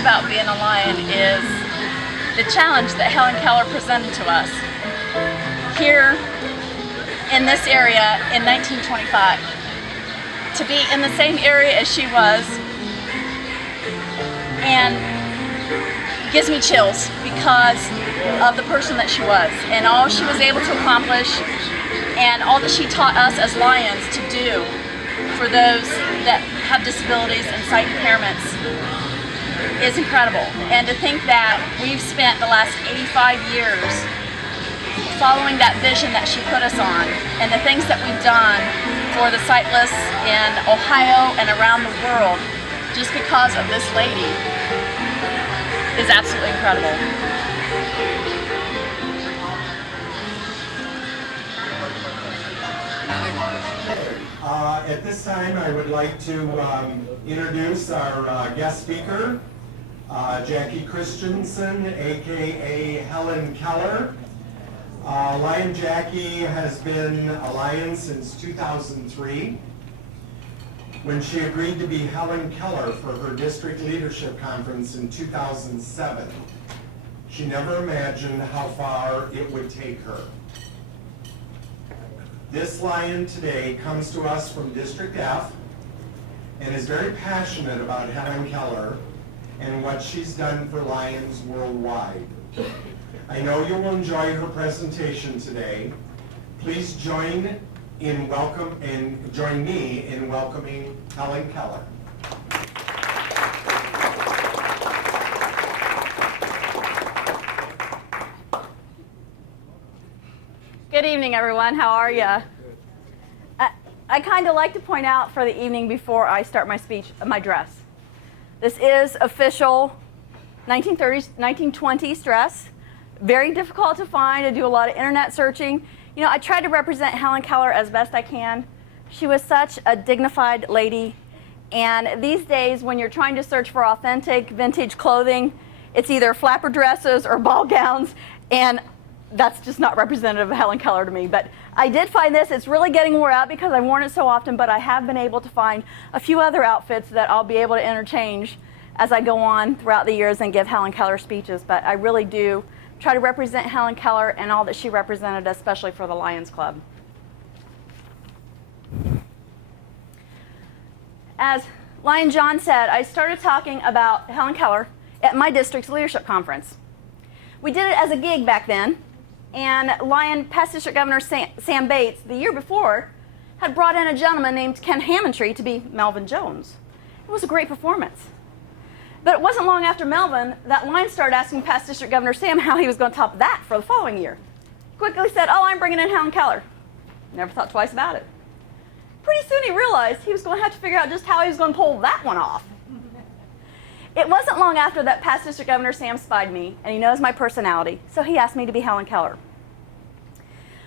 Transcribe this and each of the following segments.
about being a lion is the challenge that Helen Keller presented to us here in this area in 1925. To be in the same area as she was, and gives me chills because of the person that she was and all she was able to accomplish and all that she taught us as lions to do for those that have disabilities and sight impairments is incredible. And to think that we've spent the last 85 years following that vision that she put us on and the things that we've done for the sightless in Ohio and around the world just because of this lady is absolutely incredible. At this time, I would like to introduce our guest speaker, Jackie Christensen, aka Helen Keller. Lion Jackie has been a lion since 2003. When she agreed to be Helen Keller for her district leadership conference in 2007, she never imagined how far it would take her. This lion today comes to us from District F and is very passionate about Helen Keller and what she's done for lions worldwide. I know you will enjoy her presentation today. Please join me in welcoming Helen Keller. Good evening, everyone. How are you? I kind of like to point out for the evening before I start my speech, my dress. This is official 1930s, 1920s dress. Very difficult to find. I do a lot of internet searching. You know, I tried to represent Helen Keller as best I can. She was such a dignified lady. And these days, when you're trying to search for authentic vintage clothing, it's either flapper dresses or ball gowns. And that's just not representative of Helen Keller to me. But I did find this. It's really getting wore out because I've worn it so often, but I have been able to find a few other outfits that I'll be able to interchange as I go on throughout the years and give Helen Keller speeches. But I really do try to represent Helen Keller and all that she represented, especially for the Lions Club. As Lion John said, I started talking about Helen Keller at my district's leadership conference. We did it as a gig back then. And past District Governor Sam Bates, the year before, had brought in a gentleman named Ken Hammondtree to be Melvin Jones. It was a great performance. But it wasn't long after Melvin that Lion started asking past District Governor Sam how he was going to top that for the following year. Quickly said, "Oh, I'm bringing in Helen Keller." Never thought twice about it. Pretty soon he realized he was going to have to figure out just how he was going to pull that one off. It wasn't long after that past District Governor Sam spied me, and he knows my personality, so he asked me to be Helen Keller.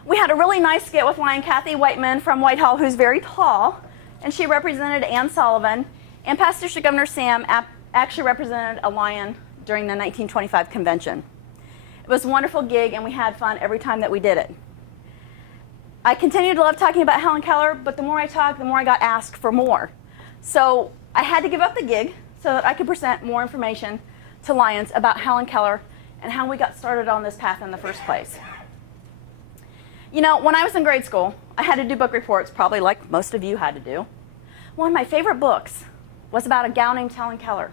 We had a really nice skit with Lion Kathy Whiteman from Whitehall, who's very tall, and she represented Ann Sullivan, and past District Governor Sam actually represented a lion during the 1925 convention. It was a wonderful gig, and we had fun every time that we did it. I continued to love talking about Helen Keller, but the more I talked, the more I got asked for more. So I had to give up the gig so that I could present more information to Lions about Helen Keller and how we got started on this path in the first place. You know, when I was in grade school, I had to do book reports, probably like most of you had to do. One of my favorite books was about a gal named Helen Keller.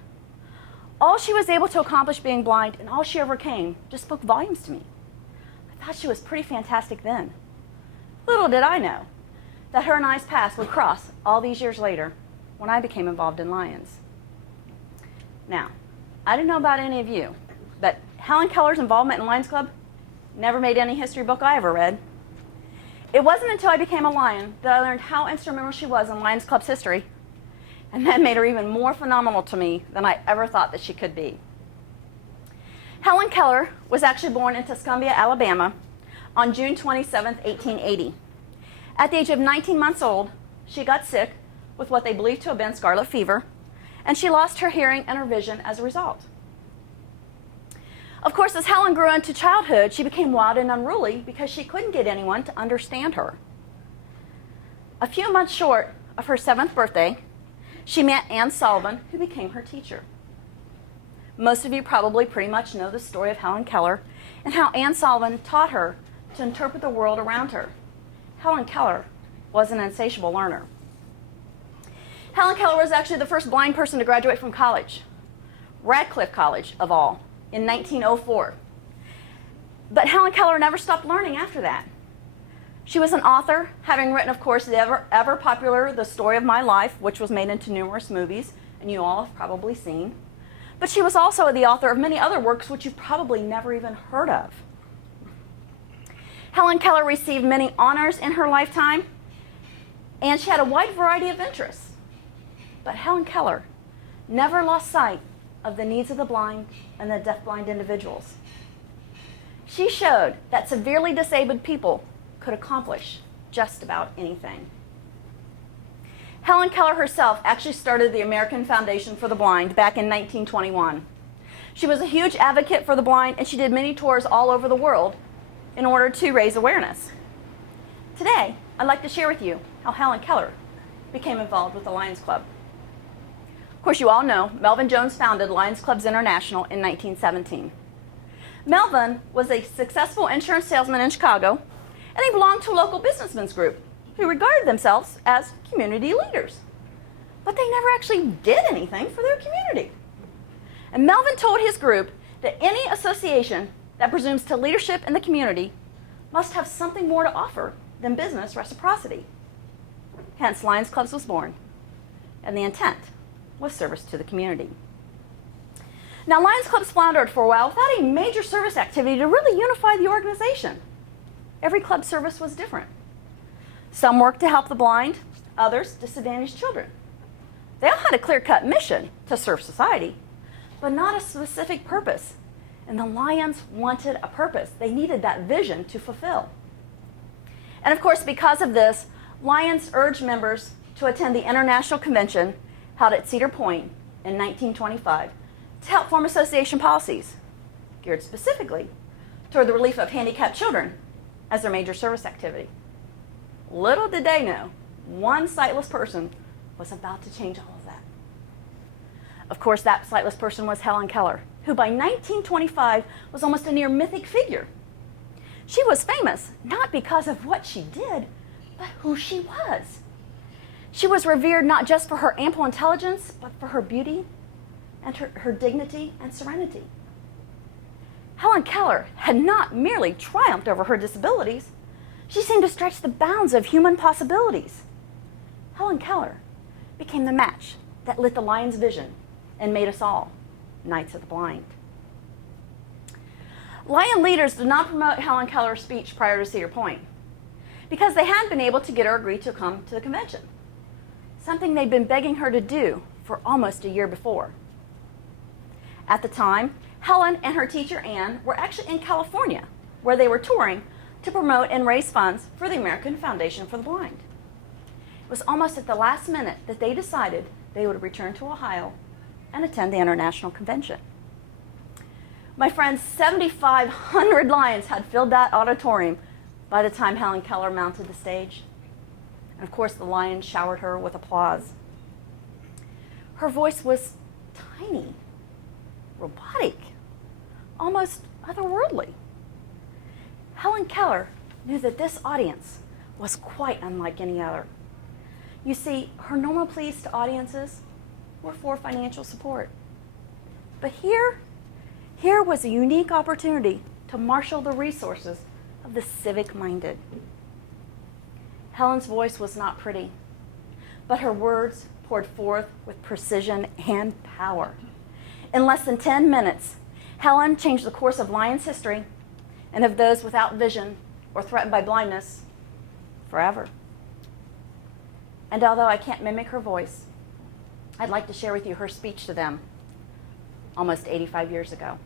All she was able to accomplish being blind and all she overcame just spoke volumes to me. I thought she was pretty fantastic then. Little did I know that her and I's paths would cross all these years later when I became involved in Lions. Now, I don't know about any of you, but Helen Keller's involvement in Lions Club never made any history book I ever read. It wasn't until I became a Lion that I learned how instrumental she was in Lions Club's history, and that made her even more phenomenal to me than I ever thought that she could be. Helen Keller was actually born in Tuscumbia, Alabama on June 27, 1880. At the age of 19 months old, she got sick with what they believed to have been scarlet fever, and she lost her hearing and her vision as a result. Of course, as Helen grew into childhood, she became wild and unruly because she couldn't get anyone to understand her. A few months short of her 7th birthday, she met Ann Sullivan, who became her teacher. Most of you probably pretty much know the story of Helen Keller and how Anne Sullivan taught her to interpret the world around her. Helen Keller was an insatiable learner. Helen Keller was actually the first blind person to graduate from college, Radcliffe College of all, in 1904. But Helen Keller never stopped learning after that. She was an author, having written, of course, the ever popular The Story of My Life, which was made into numerous movies, and you all have probably seen. But she was also the author of many other works which you've probably never even heard of. Helen Keller received many honors in her lifetime, and she had a wide variety of interests. But Helen Keller never lost sight of the needs of the blind and the deafblind individuals. She showed that severely disabled people could accomplish just about anything. Helen Keller herself actually started the American Foundation for the Blind back in 1921. She was a huge advocate for the blind, and she did many tours all over the world in order to raise awareness. Today, I'd like to share with you how Helen Keller became involved with the Lions Club. Of course, you all know Melvin Jones founded Lions Clubs International in 1917. Melvin was a successful insurance salesman in Chicago, and he belonged to a local businessmen's group who regarded themselves as community leaders. But they never actually did anything for their community. And Melvin told his group that any association that presumes to leadership in the community must have something more to offer than business reciprocity. Hence, Lions Clubs was born, and the intent was service to the community. Now, Lions Clubs floundered for a while without a major service activity to really unify the organization. Every club service was different. Some worked to help the blind, others disadvantaged children. They all had a clear-cut mission to serve society, but not a specific purpose. And the Lions wanted a purpose. They needed that vision to fulfill. And of course, because of this, Lions urged members to attend the International Convention held at Cedar Point in 1925 to help form association policies geared specifically toward the relief of handicapped children as their major service activity. Little did they know, one sightless person was about to change all of that. Of course, that sightless person was Helen Keller, who by 1925 was almost a near mythic figure. She was famous not because of what she did, but who she was. She was revered not just for her ample intelligence, but for her beauty and her dignity and serenity. Helen Keller had not merely triumphed over her disabilities, she seemed to stretch the bounds of human possibilities. Helen Keller became the match that lit the Lions' vision and made us all Knights of the Blind. Lion leaders did not promote Helen Keller's speech prior to Cedar Point because they hadn't been able to get her agreed to come to the convention, something they'd been begging her to do for almost a year before. At the time, Helen and her teacher Anne were actually in California, where they were touring to promote and raise funds for the American Foundation for the Blind. It was almost at the last minute that they decided they would return to Ohio and attend the International Convention. My friends, 7,500 Lions had filled that auditorium by the time Helen Keller mounted the stage. And of course, the Lions showered her with applause. Her voice was tiny, robotic, almost otherworldly. Helen Keller knew that this audience was quite unlike any other. You see, her normal pleas to audiences were for financial support. But here was a unique opportunity to marshal the resources of the civic-minded. Helen's voice was not pretty, but her words poured forth with precision and power. In less than 10 minutes, Helen changed the course of Lions history and of those without vision or threatened by blindness forever. And although I can't mimic her voice, I'd like to share with you her speech to them almost 85 years ago.